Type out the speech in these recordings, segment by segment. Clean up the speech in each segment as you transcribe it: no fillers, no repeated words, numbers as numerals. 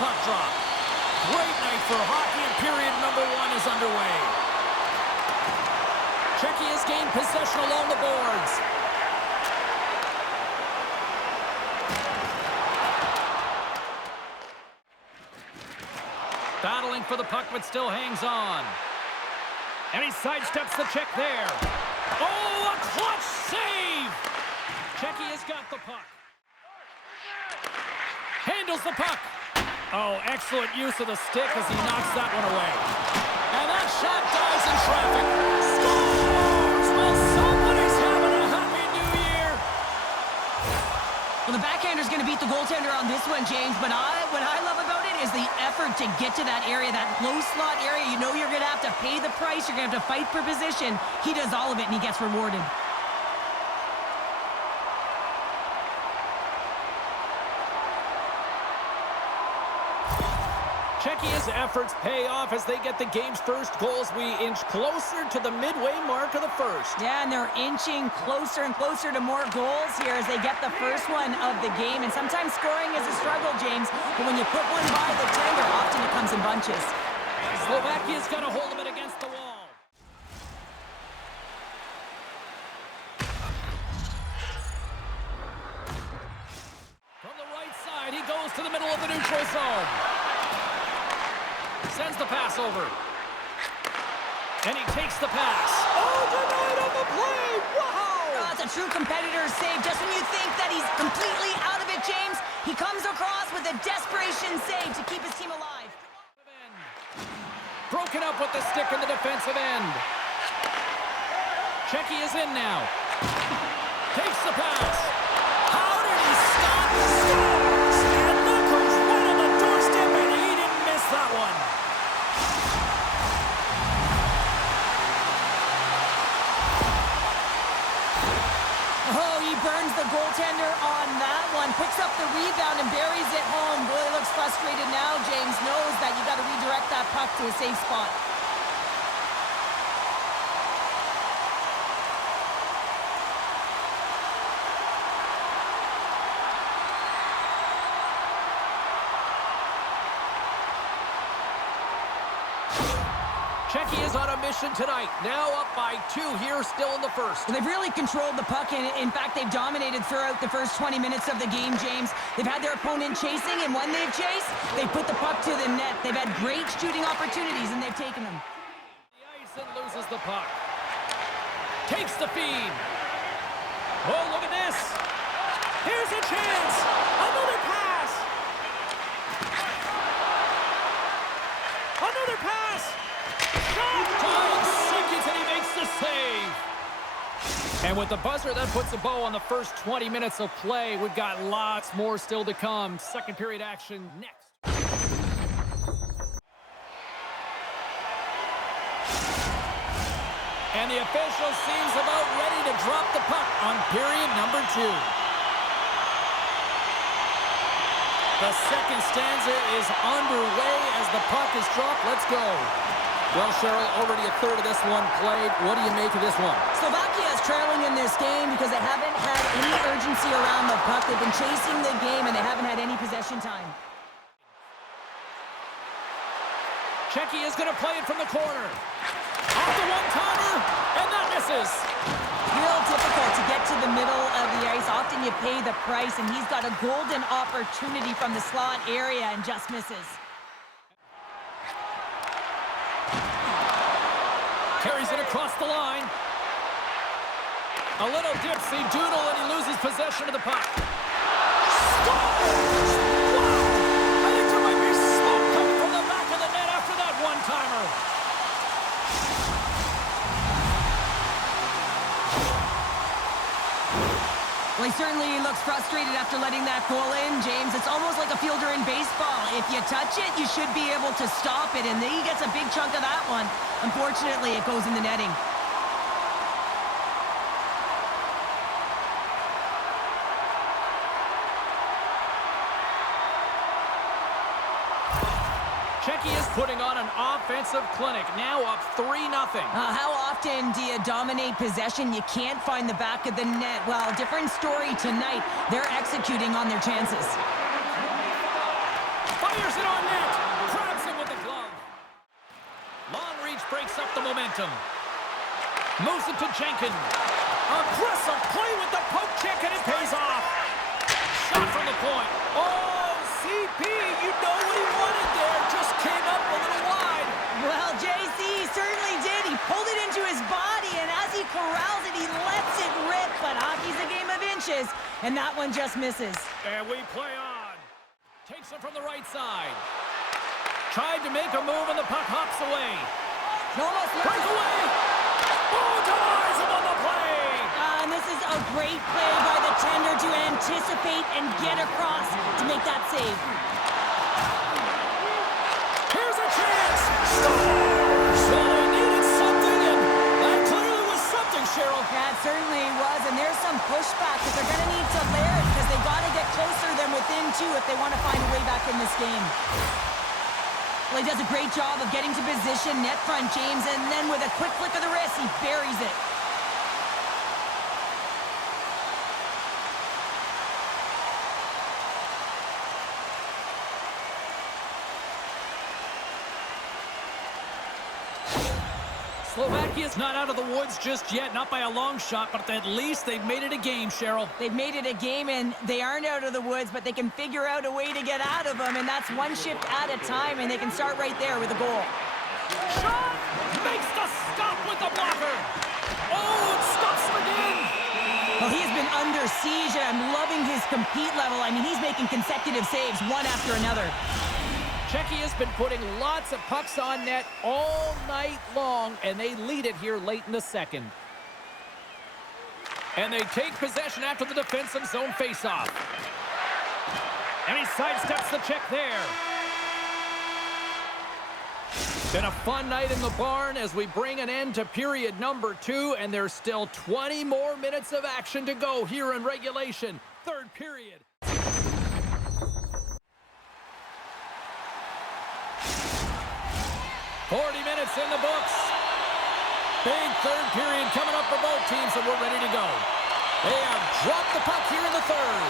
puck drop. Great night for hockey, and period number 1 is underway. Czechia has gained possession along the boards. Battling for the puck, but still hangs on. And he sidesteps the check there. Oh, a clutch save! Czechia's got the puck. Handles the puck. Oh, excellent use of the stick as he knocks that one away. And that shot dies in traffic. Scores! Well, somebody's having a happy new year. Well, the backhander's going to beat the goaltender on this one, James. But what I love about it is the effort to get to that area, that low slot area. You know you're going to have to pay the price. You're going to have to fight for position. He does all of it, and he gets rewarded. Czechia's efforts pay off as they get the game's first goals. We inch closer to the midway mark of the first. Yeah, and they're inching closer and closer to more goals here as they get the first one of the game. And sometimes scoring is a struggle, James, but when you put one by the tender, often it comes in bunches. Slovakia's got a hold of it against the wall. From the right side, he goes to the middle of the neutral zone. Sends the pass over. And he takes the pass. Oh, denied on the play! Wow! That's a true competitor's save. Just when you think that he's completely out of it, James, he comes across with a desperation save to keep his team alive. Broken up with the stick in the defensive end. Czechia is in now. Takes the pass. How did he stop? Scores! And that comes right on the doorstep, and he didn't miss that one. Oh, he burns the goaltender on that one. Picks up the rebound and buries it home. Really looks frustrated now. James knows that you got to redirect that puck to a safe spot. Czechia is on a mission tonight. Now up by 2 here, still in the first. They've really controlled the puck, and in fact, they've dominated throughout the first 20 minutes of the game, James. They've had their opponent chasing, and when they've chased, they put the puck to the net. They've had great shooting opportunities, and they've taken them. The ice and loses the puck. Takes the feed. Oh, look at this. Here's a chance. Another pass. Another pass. And he makes the save. And with the buzzer, that puts a bow on the first 20 minutes of play. We've got lots more still to come. Second period action next. And the official seems about ready to drop the puck on period number 2. The second stanza is underway as the puck is dropped. Let's go. Well, Cheryl, already a third of this one played. What do you make of this one? Slovakia is trailing in this game because they haven't had any urgency around the puck. They've been chasing the game, and they haven't had any possession time. Czechia is going to play it from the corner. Off the one-timer, and that misses. Real difficult to get to the middle of the ice. Often you pay the price, and he's got a golden opportunity from the slot area and just misses. Carries it across the line. A little dipsy doodle, and he loses possession of the puck. Scores! Wow! I think there might be smoke coming from the back of the net after that one-timer. Well, he certainly looks frustrated after letting that goal in, James. It's almost like a fielder in baseball. If you touch it, you should be able to stop it, and then he gets a big chunk of that one. Unfortunately, it goes in the netting. Czechia is putting on an offensive clinic, now up 3-0. How often do you dominate possession? You can't find the back of the net. Well, different story tonight. They're executing on their chances. Fires it on picks up the momentum. Moves it to Jenkins. Aggressive play with the poke check, and it pays off. Shot from the point. Oh, CP, you know what he wanted there. Just came up a little wide. Well, JC certainly did. He pulled it into his body, and as he corrals it, he lets it rip. But hockey's a game of inches, and that one just misses. And we play on. Takes it from the right side. Tried to make a move, and the puck hops away. Almost Breakaway! Oh, denies him on the play! And this is a great play by the tender to anticipate and get across to make that save. Here's a chance! Scores! Well, they needed something, and that clearly was something, Cheryl. That certainly was, and there's some pushback that they're going to need to layer it because they got to get closer than within two if they want to find a way back in this game. Well, he does a great job of getting to position, net front, James, and then with a quick flick of the wrist, he buries it. Slovakia's not out of the woods just yet, not by a long shot, but at least they've made it a game, Cheryl. They've made it a game, and they aren't out of the woods, but they can figure out a way to get out of them, and that's one shift at a time, and they can start right there with a goal. Shot! Makes the stop with the blocker! Oh, it stops him again! Well, he has been under siege, and I'm loving his compete level. I mean, he's making consecutive saves, one after another. Czechia's been putting lots of pucks on net all night long, and they lead it here late in the second. And they take possession after the defensive zone faceoff. And he sidesteps the check there. Been a fun night in the barn as we bring an end to period number 2, and there's still 20 more minutes of action to go here in regulation. Third period. 40 minutes in the books. Big third period coming up for both teams, and we're ready to go. They have dropped the puck here in the third.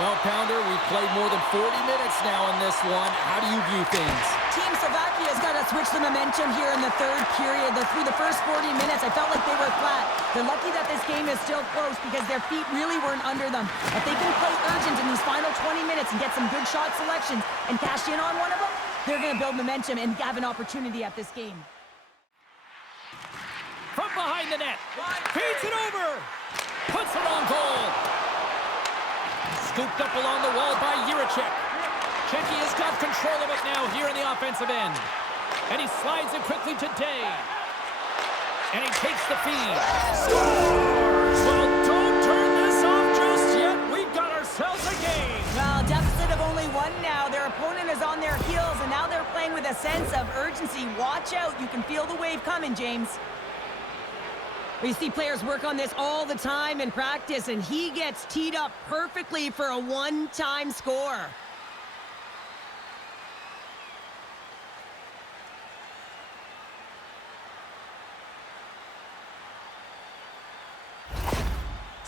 Well, Pounder, we've played more than 40 minutes now in this one. How do you view things? Team Slovakia's got to switch the momentum here in the third period. Through the first 40 minutes, I felt like they were flat. They're lucky that this game is still close because their feet really weren't under them. If they can play urgent in these final 20 minutes and get some good shot selections and cash in on one of them, they're going to build momentum and have an opportunity at this game. From behind the net. Feeds it over. Puts it on goal. Scooped up along the wall by Jiricek. Czechia's got control of it now here in the offensive end. And he slides it quickly to Day. And he takes the feed. Scores! Well, don't turn this off just yet. We've got ourselves a game. Well, deficit of only one now. Their opponent is on their heels, and now they're playing with a sense of urgency. Watch out. You can feel the wave coming, James. We see players work on this all the time in practice, and he gets teed up perfectly for a one-time score.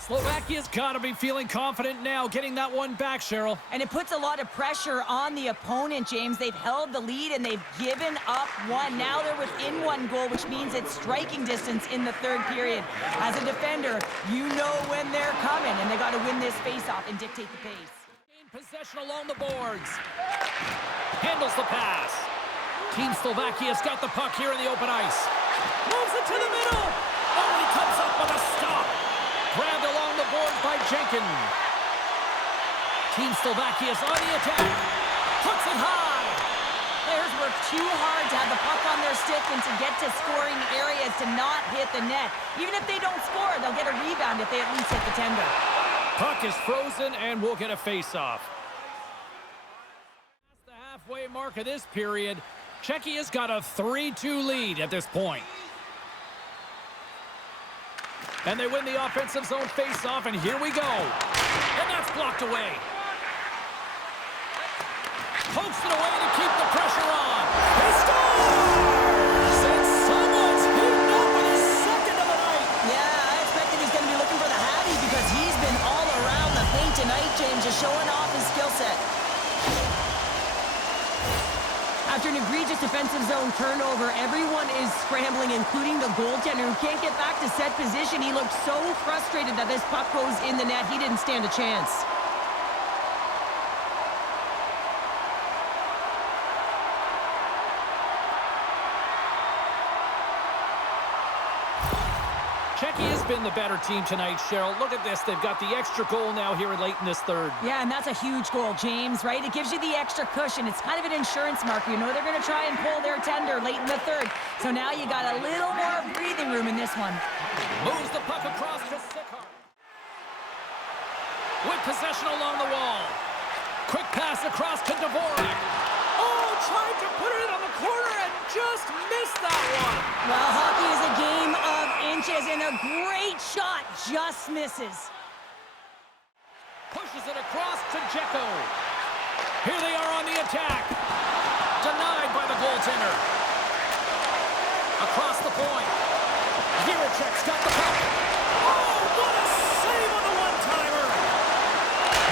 Slovakia's got to be feeling confident now, getting that one back, Cheryl. And it puts a lot of pressure on the opponent, James. They've held the lead, and they've given up one. Now they're within one goal, which means it's striking distance in the third period. As a defender, you know when they're coming, and they got to win this faceoff and dictate the pace. Gain possession along the boards. Handles the pass. Team Slovakia's got the puck here in the open ice. Moves it to the middle. Oh, he comes up with a stop. Grabbed along the board by Jenkins. Team Slovakia's on the attack. Puts it high. Players work too hard to have the puck on their stick and to get to scoring areas to not hit the net. Even if they don't score, they'll get a rebound if they at least hit the tender. Puck is frozen, and we'll get a face-off. Past the halfway mark of this period, Czechia's got a 3-2 lead at this point. And they win the offensive zone face-off, and here we go. And that's blocked away. Pokes it away to keep the pressure on. He scores! And someone's heating up with his second of the night. Yeah, I expected he's going to be looking for the Hattie because he's been all around the paint tonight, James, just showing off his skill set. After an egregious defensive zone turnover, everyone is scrambling, including the goaltender who can't get back to set position. He looked so frustrated that this puck goes in the net. He didn't stand a chance. Czechia has been the better team tonight, Cheryl. Look at this. They've got the extra goal now here late in this third. Yeah, and that's a huge goal, James, right? It gives you the extra cushion. It's kind of an insurance marker. You know they're going to try and pull their tender late in the third. So now you got a little more breathing room in this one. Moves the puck across to Sikar. With possession along the wall. Quick pass across to Dvorak. Oh, tried to put it on the corner and just missed that one. Well, hockey is a game of inches, and a great shot just misses. Pushes it across to Jeko. Here they are on the attack. Denied by the goaltender. Across the point. Jiricek's got the puck. Oh, what a save on the one-timer.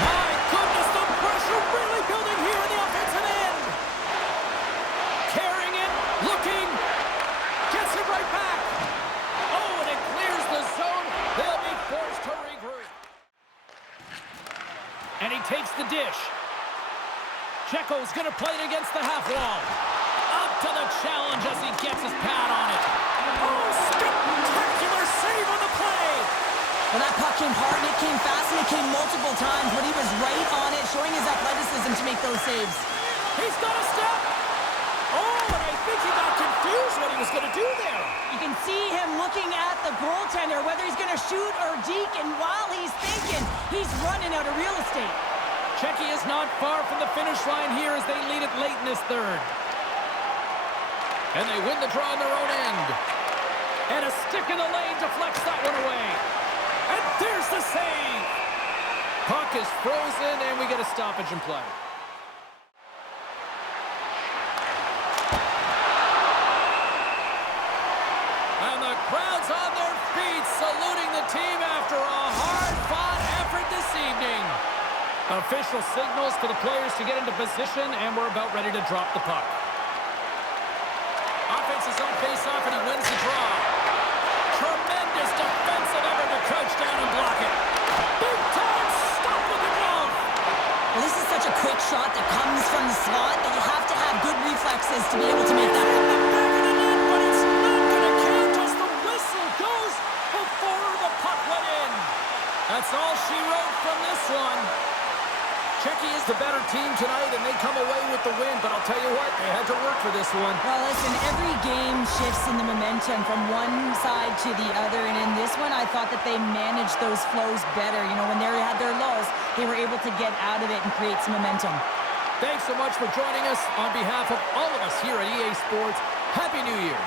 My goodness, the pressure really building here in the offensive end. Carrying it, looking, gets it right back. Oh, and it clears the zone. They'll be forced to regroup. And he takes the dish. Checo's going to play it against the half wall. Up to the challenge as he gets his pad on it. Oh, spectacular save on the play. Well, that puck came hard, and it came fast, and it came multiple times, but he was right on it, showing his athleticism to make those saves. He's got a step. Oh, and I think he got confused what he was going to do there. You can see him looking at the goaltender, whether he's going to shoot or deke, and while he's thinking, he's running out of real estate. Czechia is not far from the finish line here as they lead it late in this third. And they win the draw on their own end. And a stick in the lane deflects that one away. And there's the save. Puck is frozen, and we get a stoppage in play. And the crowd's on their feet, saluting the team after a hard-fought effort this evening. Official signals for the players to get into position, and we're about ready to drop the puck. Offense's on face-off, and he wins the draw. Tremendous defensive effort to crouch down and block it. Big time stop with the glove. Well, this is such a quick shot that comes from the slot that you have to have good reflexes to be able to make that. In the back of the net, but it's not going to count as the whistle goes before the puck went in. That's all she wrote from this one. Czechia is the better team tonight, and they come away with the win. But I'll tell you what, they had to work for this one. Well, listen, every game shifts in the momentum from one side to the other. And in this one, I thought that they managed those flows better. You know, when they had their lows, they were able to get out of it and create some momentum. Thanks so much for joining us. On behalf of all of us here at EA Sports, Happy New Year.